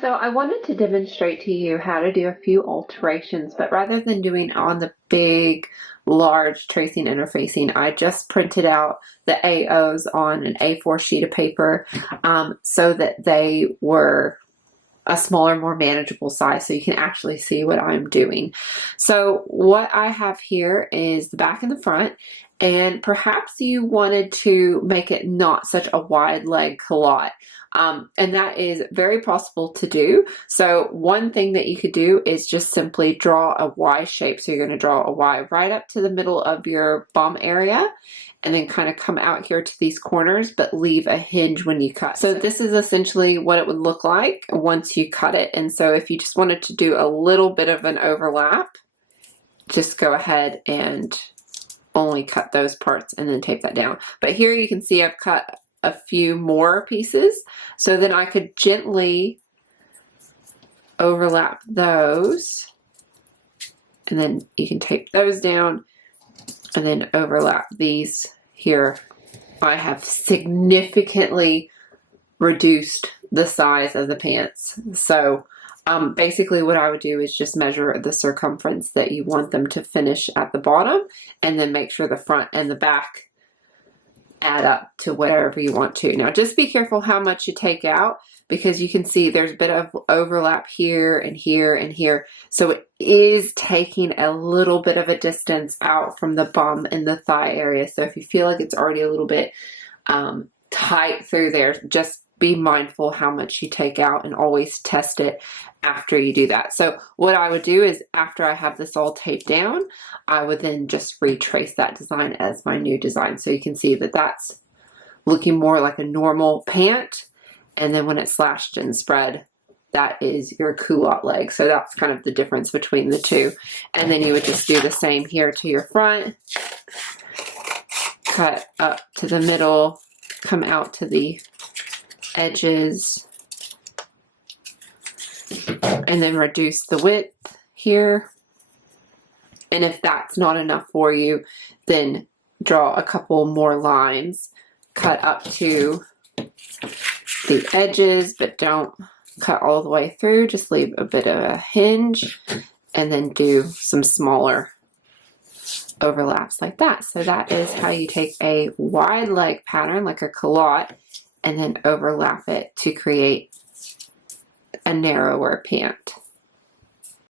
So I wanted to demonstrate to you how to do a few alterations, but rather than doing on the big, large tracing interfacing, I just printed out the AOs on an A4 sheet of paper so that they were a smaller, more manageable size so you can actually see what I'm doing. So what I have here is the back and the front, and perhaps you wanted to make it not such a wide leg culotte. And that is very possible to do. So one thing that you could do is just simply draw a Y shape. So you're going to draw a Y right up to the middle of your bum area, and then kind of come out here to these corners, but leave a hinge when you cut. So this is essentially what it would look like once you cut it. And so if you just wanted to do a little bit of an overlap, just go ahead and only cut those parts and then tape that down. But here you can see I've cut a few more pieces, so then I could gently overlap those, and then you can tape those down and then overlap these here. I have significantly reduced the size of the pants. So basically what I would do is just measure the circumference that you want them to finish at the bottom, and then make sure the front and the back add up to whatever you want to. Now just be careful how much you take out, because you can see there's a bit of overlap here and here and here. So it is taking a little bit of a distance out from the bum and the thigh area. So if you feel like it's already a little bit tight through there, just be mindful how much you take out, and always test it after you do that. So what I would do is, after I have this all taped down, I would then just retrace that design as my new design. So you can see that that's looking more like a normal pant, and then when it's slashed and spread, that is your culotte leg. So that's kind of the difference between the two. And then you would just do the same here to your front, cut up to the middle, come out to the edges, and then reduce the width here. And if that's not enough for you, then draw a couple more lines, cut up to the edges, but don't cut all the way through, just leave a bit of a hinge, and then do some smaller overlaps like that. So that is how you take a wide leg pattern like a culotte and then overlap it to create a narrower pant.